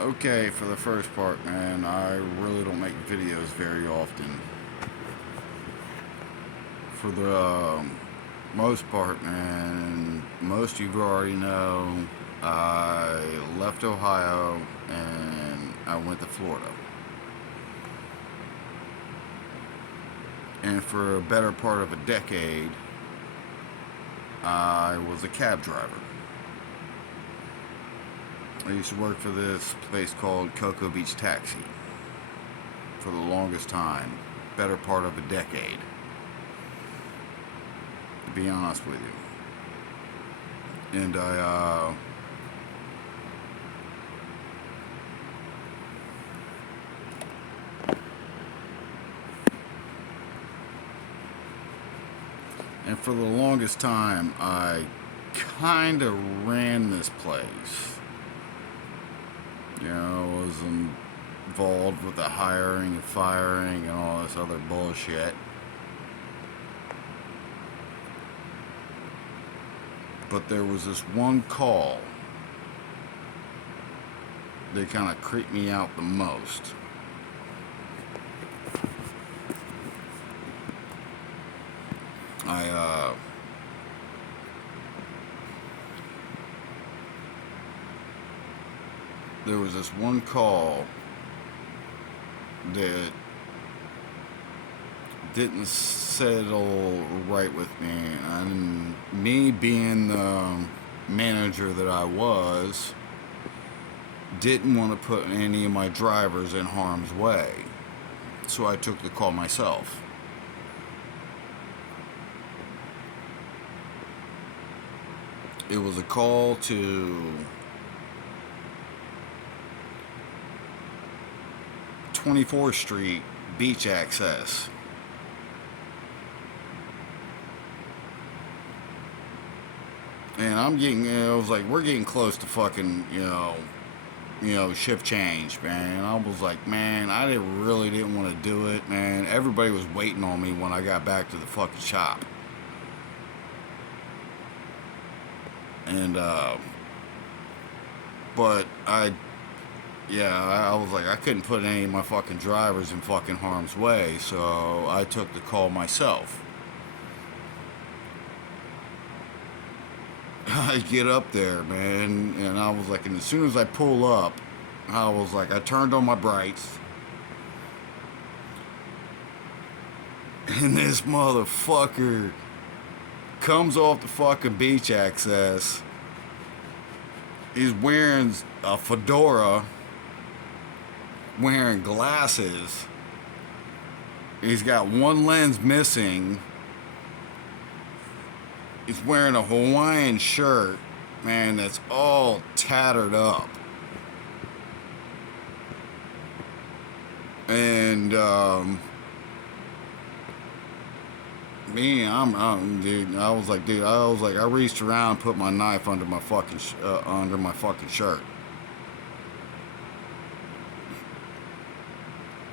Okay, for the first part, man, I really don't make videos very often. For the most part, man, most of you already know, I left Ohio and I went to Florida. And for a better part of a decade, I was a cab driver. I used to work for this place called Cocoa Beach Taxi for the longest time, better part of a decade, to be honest with you. And for the longest time, I kind of ran this place. You know, was involved with the hiring and firing and all this other bullshit. But there was this one call that kind of creeped me out the most. There was this one call that didn't settle right with me, and me being the manager that I was, didn't want to put any of my drivers in harm's way, so I took the call myself. It was a call to 24th Street beach access. And I'm getting, I was like, we're getting close to fucking, shift change, man. And I was like, man, I really didn't want to do it, man. Everybody was waiting on me when I got back to the fucking shop. And, but I was like, I couldn't put any of my fucking drivers in fucking harm's way, so I took the call myself. I get up there, man, and I was like, and as soon as I pull up, I was like, I turned on my brights, and this motherfucker comes off the fucking beach access. He's wearing a fedora, wearing glasses. He's got one lens missing. He's wearing a Hawaiian shirt, man, that's all tattered up. And dude, I was like, I reached around and put my knife under my fucking shirt.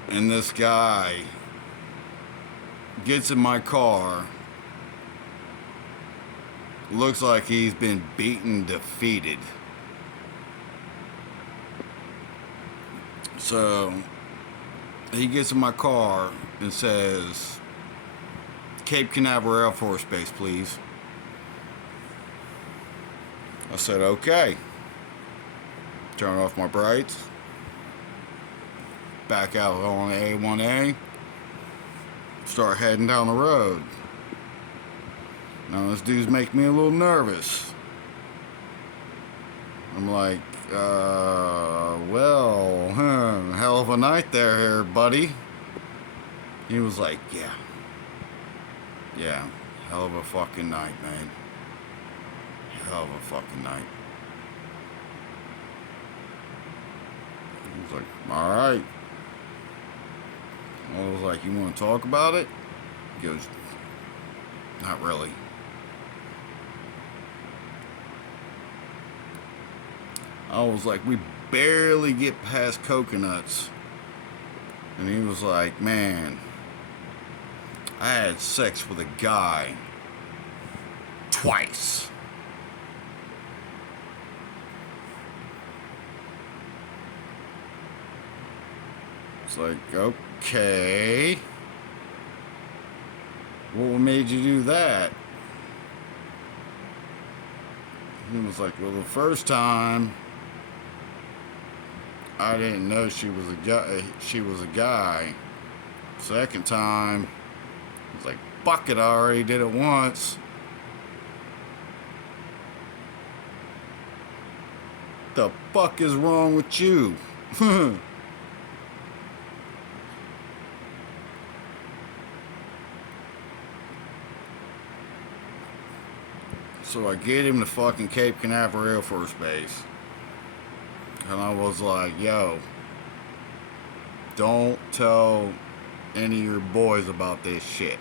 And this guy gets in my car, looks like he's been beaten, defeated. So he gets in my car and says, Cape Canaveral Air Force Base, please. I said, okay. Turn off my brights. Back out on A1A. Start heading down the road. Now this dude's making me a little nervous. I'm like, hell of a night there, buddy. He was like, yeah, hell of a fucking night, man. Hell of a fucking night. He was like, alright. I was like, you want to talk about it? He goes, not really. I was like, we barely get past Coconuts. And he was like, man, I had sex with a guy twice. It's like, okay. What made you do that? He was like, well, the first time I didn't know she was a guy. She was a guy. Second time, I was like, fuck it, I already did it once. The fuck is wrong with you? So I get him to fucking Cape Canaveral Air Force Base. And I was like, yo, don't tell any of your boys about this shit.